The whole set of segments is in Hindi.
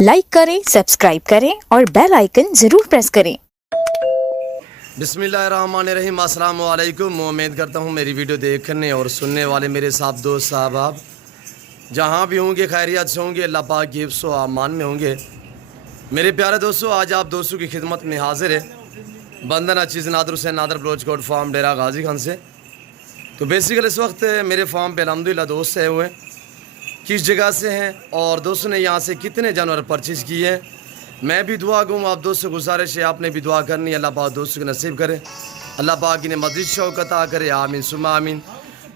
लाइक करें, सब्सक्राइब करें और बेल आइकन जरूर प्रेस करें। बिस्मिल्लाहिर्रहमानिर्रहीम। अस्सलाम वालेकुम। उम्मीद करता हूँ मेरी वीडियो देखने और सुनने वाले मेरे साथ दोस्त साहब आप जहाँ भी होंगे खैरियत से होंगे, अल्लाह पाक की हिफ्ज़ व अमान में होंगे। मेरे प्यारे दोस्तों, आज आप दोस्तों की खिदमत में हाजिर है बंदन अचीज़ नादर हुसैन नादर बलोच कोट फार्म डेरा गाजी खान से। तो बेसिकली इस वक्त मेरे फार्म पे अल्हम्दुलिल्लाह दोस्त आए हुए हैं, किस जगह से हैं और दोस्तों ने यहाँ से कितने जानवर परचेज़ किए हैं। मैं भी दुआ कहूँ, आप दोस्तों से गुजारिश है आपने भी दुआ करनी है, अल्लाह पाक दोस्तों को नसीब करे, अल्लाह पाक इन्हें मज़ीद शौक़ अता करे, आमीन सुम्मा आमीन।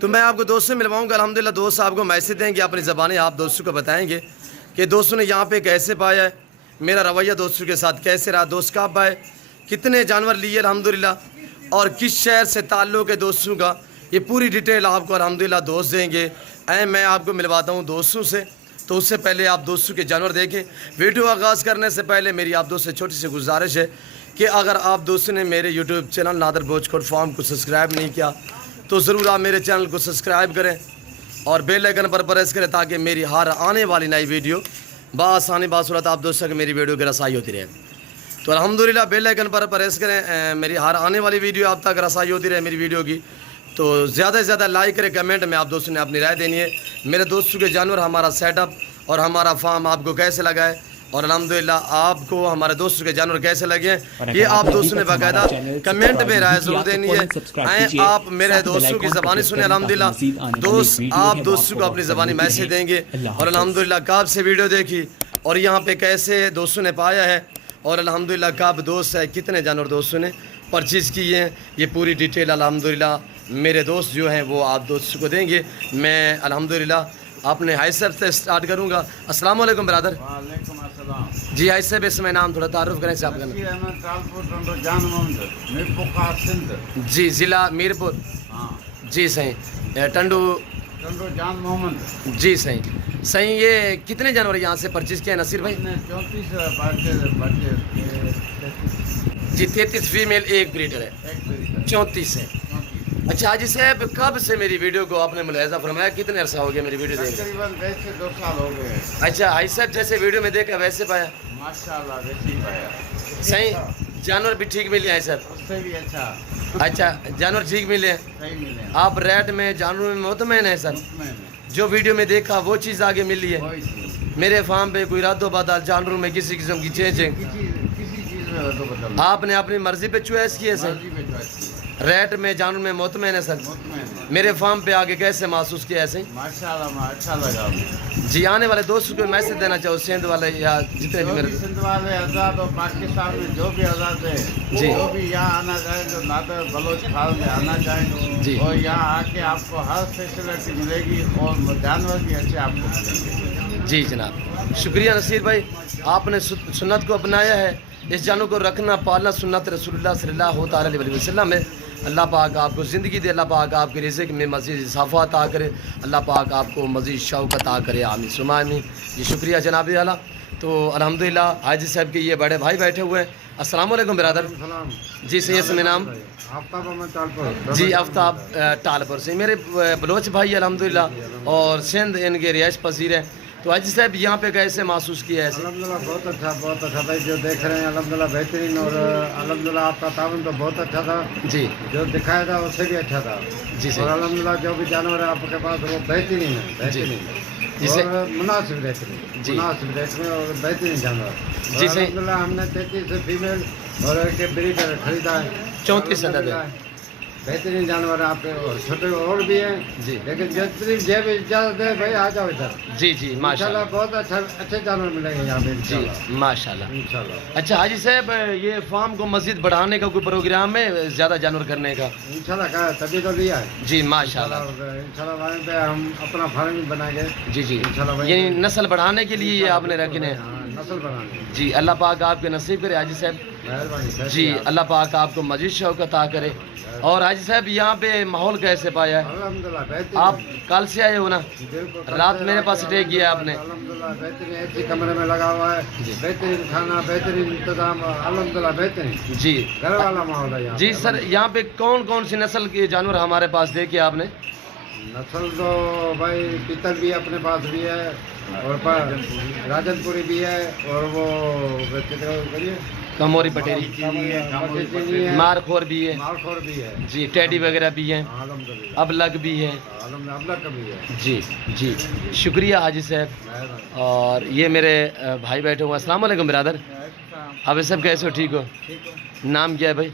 तो मैं आपको दोस्त से मिलवाऊँगा। अल्हम्दुलिल्लाह दोस्त आपको मैसेज देंगे, अपनी ज़बानें आप दोस्तों को बताएँगे कि दोस्तों ने यहाँ पे कैसे पाया है, मेरा रवैया दोस्तों के साथ कैसे रहा, दोस्त कब आए, कितने जानवर लिए अल्हम्दुलिल्लाह, और किस शहर से ताल्लुक़ है दोस्तों का, ये पूरी डिटेल आपको अल्हम्दुलिल्लाह दोस्त देंगे। मैं आपको मिलवाता हूँ दोस्तों से। तो उससे पहले आप दोस्तों के जानवर देखें। वीडियो आगाज़ करने से पहले मेरी आप दोस्तों से छोटी सी गुजारिश है कि अगर आप दोस्तों ने मेरे YouTube channel Nadar Baloch Kot farm को सब्सक्राइब नहीं किया तो ज़रूर आप मेरे चैनल को सब्सक्राइब करें और बेल आइकन पर प्रेस करें ताकि मेरी हर आने वाली नई वीडियो बासानी बासूरत आप दोस्तों की मेरी वीडियो की रसाई होती रहे। तो अल्हम्दुलिल्लाह बेल आइकन पर प्रेस करें, मेरी हर आने वाली वीडियो आप तक रसाई होती रहे मेरी वीडियो की। तो ज़्यादा से ज़्यादा लाइक करें, कमेंट में आप दोस्तों ने अपनी राय देनी है। मेरे दोस्तों के जानवर, हमारा सेटअप और हमारा फार्म आपको कैसे लगा है और अल्हम्दुलिल्लाह आपको हमारे दोस्तों के जानवर कैसे लगे हैं, ये आप दोस्तों ने बाकायदा कमेंट में राय जरूर देनी है। आप मेरे दोस्तों की ज़बानी सुने अल्हम्दुलिल्लाह, दोस्त आप दोस्तों को अपनी ज़बानी मैसेज देंगे और अल्हम्दुलिल्लाह कब से वीडियो देखी और यहाँ पे कैसे दोस्तों ने पाया है और अल्हम्दुलिल्लाह कब दोस्त है, कितने जानवर दोस्तों ने परचेज़ किए हैं, ये पूरी डिटेल अल्हम्दुलिल्लाह मेरे दोस्त जो हैं वो आप दोस्तों को देंगे। मैं अल्हम्दुलिल्लाह अपने हाई साहब से स्टार्ट करूँगा। अस्सलाम वालेकुम ब्रदर। वालेकुम अस्सलाम। जी हाई साहब, इसमें नाम थोड़ा तारुफ करें से आपका। जी ज़िला मीरपुर। हाँ जी सही। टंडू जान मोहम्मद। जी सही सही। ये कितने जानवर यहाँ से परचेज़ किए नसीर भाई? 34 जी 33 फीमेल एक ब्रीडर है, 34 है। अच्छा हाजी साहब, कब से मेरी वीडियो को आपने मुलाहिज़ा फरमाया, कितने अरसा हो गया मेरी वीडियो देखे? तकरीबन 1 से 2 साल हो गए। अच्छा हाजी साहब, जैसे वीडियो में देखा वैसे पाया? माशाल्लाह वैसे ही पाया। सही। जानवर भी ठीक मिले हैं सर? उससे भी अच्छा। अच्छा जानवर ठीक मिले हैं, सही मिले। आप रेट में जानवर में मुतमईन है सर? जो वीडियो में देखा वो चीज़ आगे मिली है? मेरे फार्म पे कोई रातों बदल जानवरों में किसी किस्म की चेंज है? किसी चीज़ में तो बदल आपने अपनी मर्जी पे चॉइस की है सर? रेट में जानवर में मुतमईन है सर? मेरे फार्म पे आगे कैसे महसूस किया ऐसे? माशाल्लाह अच्छा लगा। जी आने वाले दोस्तों को मैसेज देना चाहो, सिंध वाले या जितने भी मेरे सिंध वाले आज़ाद और पाकिस्तान में जो भी आज़ाद है जी, जो भी यहाँ आना चाहे तो नादर बलोच फार्म में आना चाहे जी, और यहाँ आके आपको हर फैसिलिटी मिलेगी और जानवर भी अच्छे आपको मिलेंगे। जी जनाब, शुक्रिया नसीर भाई, आपने सुन्नत को अपनाया है। इस जानवर को रखना पालना सुन्नत रसूलुल्लाह सल्लल्लाहु अलैहि वसल्लम है। अल्लाह पाक आपको ज़िंदगी दे, अल्लाह पाक आपके रिज़्क़ में मज़ीद इजाफ़ा अता करे, अल्लाह पाक आपको मज़ीद शौक़ अता करे, आमीन सुम्मा आमीन। जी शुक्रिया जनाब आला। तो अल्हम्दुलिल्लाह हाजी साहब के ये बड़े भाई बैठे हुए हैं। अस्सलाम वालेकुम ब्रदर। जी सही है, इसमें नाम? जी आफ्ताब टालपुर से मेरे बलोच भाई अल्हम्दुलिल्लाह और सिंध इनके रिहाइश पसीर है। तो हाजी साहब यहाँ पे कैसे महसूस किया है? अल्हम्दुलिल्लाह बहुत अच्छा भाई, जो देख रहे हैं अल्हम्दुलिल्लाह बेहतरीन और अल्हम्दुलिल्लाह आपका तावन तो बहुत अच्छा था जी, जो दिखाया था उससे भी अच्छा था जी और सही अल्हम्दुलिल्लाह जो भी जानवर है आपके पास वो बेहतरीन है, बेहतरीन जिसे और मुनासिब रेट में, जी, मुनासिब रेट में और बेहतरीन जानवर। जी सही। अल्हम्दुलिल्लाह हमने 33 फीमेल और एक ब्रीडर खरीदा है। 34 अदद है, बेहतरीन जानवर आपके और छोटे और भी हैं जी, लेकिन जितनी जब इजाज़त है भाई आ जाओ इधर। जी जी माशाल्लाह, बहुत अच्छे जानवर मिलेंगे यहाँ पे जी माशाल्लाह। इंशाल्लाह। अच्छा हाजी साहब, ये फार्म को मज़ीद बढ़ाने का कोई प्रोग्राम है, ज़्यादा जानवर करने का? इंशाल्लाह का तभी तो लिया है। जी माशाल्लाह। इंशाल्लाह वहीं पे हम अपना फार्म बनाएंगे। जी जी, इंशाल्लाह ये नस्ल बढ़ाने के लिए ये आपने रखने हैं? नस्ल बनाने। जी अल्लाह पाक आपके नसीब करे हाजी साहब। मेहरबानी जी अल्लाह पाक आपको मजीद शौक़ अता करे। और हाजी साहब यहाँ पे माहौल कैसे पाया है? अल्हम्दुलिल्लाह बेहतरीन। आप कल से आए हो ना? बिल्कुल रात मेरे पास स्टे किया आपने? अल्हम्दुलिल्लाह बेहतरीन ऐसी कमरे में लगा हुआ है, जी। बेहतरीन खाना, बेहतरीन इंतजाम, अल्हम्दुलिल्लाह बेहतरीन जी घर वाला माहौल है यहाँ जी पे। सर, यहाँ पे कौन कौन सी नस्ल के जानवर हमारे पास देखे आपने? नस्ल तो भाई पीतल भी अपने पास भी है और राजनपुरी भी है और वो करिए कमोरी पटेरी, चीनी है, मारखोर भी है मालखोर भी है, जी, टेडी वगैरह भी हैं, अल्हम्दुलिल्लाह अबलग भी है अबलग का भी है। जी जी। शुक्रिया हाजी साहब। और ये मेरे भाई बैठे हुए। अस्सलाम वालेकुम बिरादर, आप सब कैसे हो? ठीक हो? नाम क्या है भाई?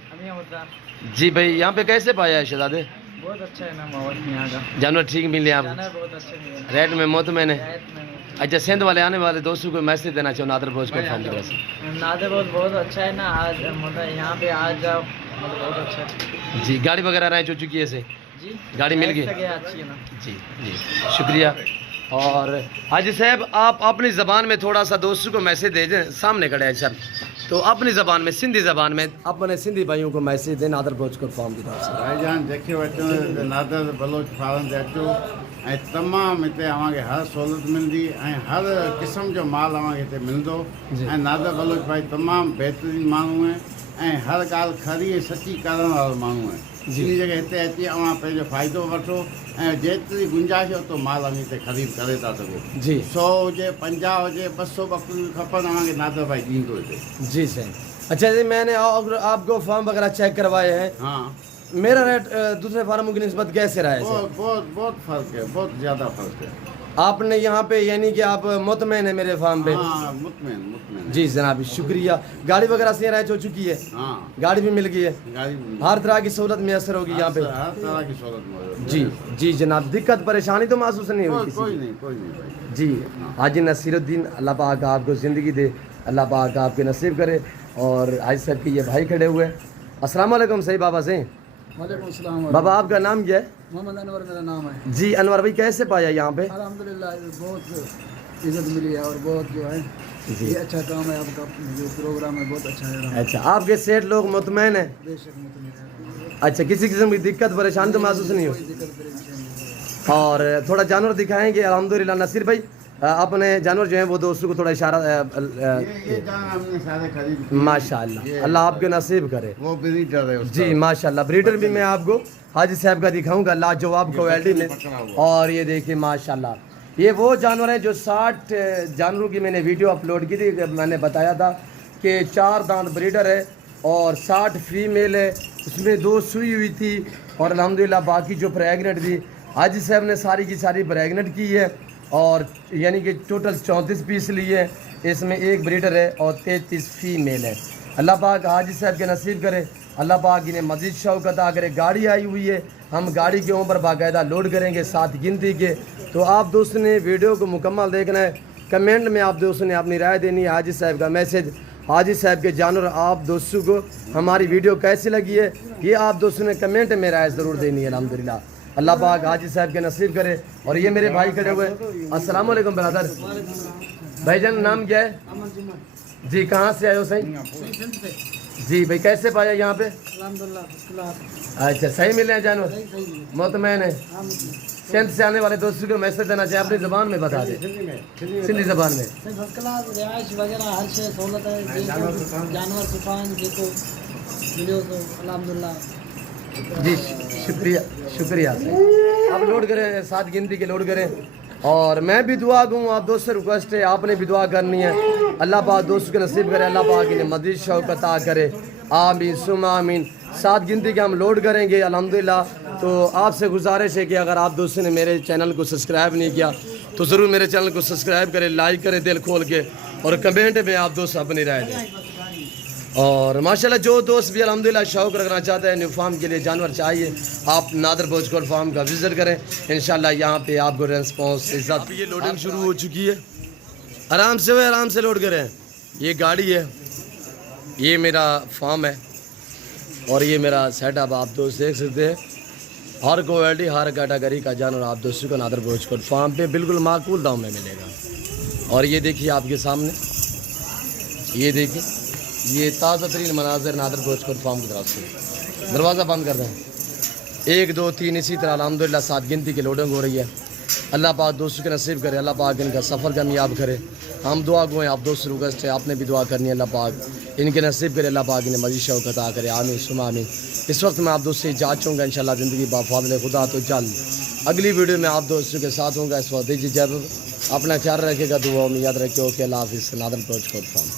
जी भाई, यहाँ पे कैसे पाया है शहजादे? बहुत अच्छा है ना माहौल यहाँ का, जानवर ठीक मिले आप? खाना बहुत अच्छे मिले, रेट में मोत मैंने। रायत में अच्छा, सिंध वाले आने वाले दोस्तों को मैसेज देना चाहूँ नादर भोज को फार्म की तरफ से? नादर बहुत अच्छा है ना, आज मतलब यहाँ पे आ जाओ, मतलब बहुत अच्छा है जी। गाड़ी वगैरह रह चुकी है से? जी, गाड़ी मिल गई? अच्छी है ना जी जी, शुक्रिया। और हाजी साहब, आप अपनी ज़बान में थोड़ा सा दोस्तों को मैसेज दे दें, सामने खड़े हैं सर, तो अपनी ज़बान में, सिंधी ज़बान में अपने सिंधी भाइयों को मैसेज दें नादर भोज को फार्म की तरफ से। भाईजान देखियो अचो नादर बलोच फार्म ते अचो ऐं तमामु हिते अव्हांखे हर सहूलियत मिलंदी ऐं हर क़िस्म जो माल अव्हांखे हिते मिलंदो ऐं नादर बलोच भाई तमामु बहितरीनु माण्हू आहे ऐं हर ॻाल्हि खरी ऐं सची करण वारो माण्हू आहे। इन जॻह हिते अची अव्हां पंहिंजो फ़ाइदो वठो ऐं जेतिरी गुंजाइश ओतिरो माल अव्हां हिते ख़रीद करे था सघो। जी 100 हुजे 50 हुजे 200 बकरियूं खपनि अव्हांखे नादर भाई ॾींदो हिते। जी सही। अच्छा जी, मैंने आपको फॉर्म वगैरह चेक करवाए हैं, हाँ, मेरा रेट दूसरे फार्मों की निस्बत कैसे रहा है सर? बहुत बहुत बहुत फ़र्क है, बहुत ज़्यादा फ़र्क है। आपने यहाँ पे यानी कि आप मुतमैन है मेरे फार्म पे? हाँ, मुतमैन जी जनाब, शुक्रिया। गाड़ी वगैरह से रह चुकी है? हाँ, गाड़ी भी मिल गई है? गाड़ी हर तरह की सहूलत मैसर होगी यहाँ पे? हर तरह की सहूलत मौजूद है। जी जी जनाब, दिक्कत परेशानी तो महसूस नहीं हुई कोई किसी? कोई नहीं भाई। जी। हाजी नसीरुद्दीन, अल्लाह पाक आपको ज़िंदगी दे, अल्लाह पाक आपके नसीब करे। और हाजी साहब के ये भाई खड़े हुए हैं। अस्सलाम वालेकुम सही बाबा से। वालेकुम सलाम। बाबा आपका नाम क्या है? मोहम्मद अनवर मेरा नाम है। जी अनवर भाई, कैसे पाया यहाँ पे? अल्हम्दुलिल्लाह बहुत इज्जत मिली है और बहुत जो है ये अच्छा काम है आपका, जो प्रोग्राम है बहुत अच्छा है। अच्छा, आपके सेठ लोग मुतमैन है? बेशक मुतमिन है, अच्छा, किसी किस्म की दिक्कत परेशानी तो महसूस नहीं हुई? दिक्कत परेशानी नहीं है। और थोड़ा जानवर दिखाएंगे अल्हम्दुलिल्लाह। नसीर भाई, अपने जानवर जो हैं वो दोस्तों को थोड़ा इशारा ये जानवर हमने सारे खरीद किए। माशाल्लाह, अल्लाह आपके नसीब करे। वो ब्रीडर है उसका। जी माशाल्लाह, ब्रीडर भी मैं आपको हाजी साहब का दिखाऊंगा लाजवाब क्वालिटी में। और ये देखिए माशाल्लाह, ये वो जानवर है जो 60 जानवरों की मैंने वीडियो अपलोड की थी। मैंने बताया था कि 4 दांत ब्रीडर है और 60 फीमेल है, उसमें 2 सुई हुई थी और अल्हम्दुलिल्लाह बाकी जो प्रेगनेंट थी हाजी साहब ने सारी की सारी प्रेगनेंट की है। और यानी कि टोटल 34 पीस लिए हैं, इसमें 1 ब्रीडर है और 33 फीमेल है। अल्लाह पाक हाजी साहब के नसीब करे, अल्लाह पाक इन्हें मज़ीद शौक़ अता करे। गाड़ी आई हुई है, हम गाड़ी के ऊपर बाकायदा लोड करेंगे 7 गिनती के। तो आप दोस्तों ने वीडियो को मुकम्मल देखना है, कमेंट में आप दोस्तों ने अपनी राय देनी है। हाजी साहब का मैसेज, हाजी साहब के जानवर आप दोस्तों को हमारी वीडियो कैसी लगी है ये आप दोस्तों ने कमेंट में राय ज़रूर देनी है। अल्हम्दुलिल्लाह, अल्लाह पाक हाजी साहब के नसीब करे। और ये मेरे भाई खड़े हुए। अस्सलाम वालेकुम ब्रदर। भाईजान नाम क्या है? जी, कहाँ से आए हो सही? जी भाई, कैसे पाया यहाँ पे? अच्छा, सही मिले हैं जानवर? मुतमैन है? सिंध से आने वाले दोस्तों को मैसेज देना चाहिए, अपनी ज़बान में बता दें, सिंधी ज़बान में। फर्स्ट क्लास रिहाइश वगैरह हर शइ सहूलियत है, जानवर सुठान जेको मिलियो तो अल्हम्दुलिल्लाह। जी शुक्रिया शुक्रिया। आप लोड करें, 7 गिनती के लोड करें। और मैं भी दुआ दूँ, आप दोस्त से रिक्वेस्ट है, आपने भी दुआ करनी है। अल्लाह पाक दोस्तों के नसीब करे, अल्लाह पाक इन्हें मज़ीद शौक़ अता करे। आमीन सुम्मा आमीन। 7 गिनती के हम लोड करेंगे अल्हम्दुलिल्लाह। तो आपसे गुजारिश है कि अगर आप दोस्तों ने मेरे चैनल को सब्सक्राइब नहीं किया तो ज़रूर मेरे चैनल को सब्सक्राइब करें, लाइक करें दिल खोल के, और कमेंट में आप दोस्त अपनी राय दें। और माशाल्लाह जो दोस्त भी अल्हम्दुलिल्लाह शौक़ रखना चाहते हैं, न्यू फार्म के लिए जानवर चाहिए, आप नादर भोजकोट फार्म का विज़िट करें। इंशाल्लाह यहाँ पे आपको रेस्पॉन्स इज़्ज़त। ये लोडिंग शुरू हो चुकी है, आराम से आराम से लोड करें। ये गाड़ी है, ये मेरा फार्म है और ये मेरा सेटअप आप दोस्त देख सकते हैं। हर क्वालिटी हर कैटेगरी का जानवर आप दोस्तों को नादर भोजकोट फार्म पे बिल्कुल माकूल दाम में मिलेगा। और ये देखिए आपके सामने, ये देखिए ये ताज़ा तरीन मनाजर नादर भोजकोट फार्म की तरफ से। दरवाज़ा बंद कर दें। 1 2 3 इसी तरह अल्हम्दुलिल्लाह 7 गिनती की लोडिंग हो रही है। अल्लाह पाक दोस्तों के नसीब करे, अल्लाह पाक इनका सफ़र कामयाब करे। हम दुआ गो हैं, आप दोस्त रिक्वेस्ट है, आपने भी दुआ करनी है, अल्लाह पाक इनके नसीब करे, अल्लाह पाक इन्हें मज़ीद शौक़ अता करे। आमीन सुमा आमीन। इस वक्त मैं आप दोस्त से इजाज़त चाहूँगा, इंशाल्लाह ज़िंदगी बाफ़ाज़िल खुदा तो जल्द अगली वीडियो में आप दोस्तों के साथ होंगे। इस वक्त दीजिए इजाज़त, अपना ख्याल रखेगा, दुआ में याद रखिए। ओके, अल्लाह हाफिज़। नादन कोच कोट फार्म।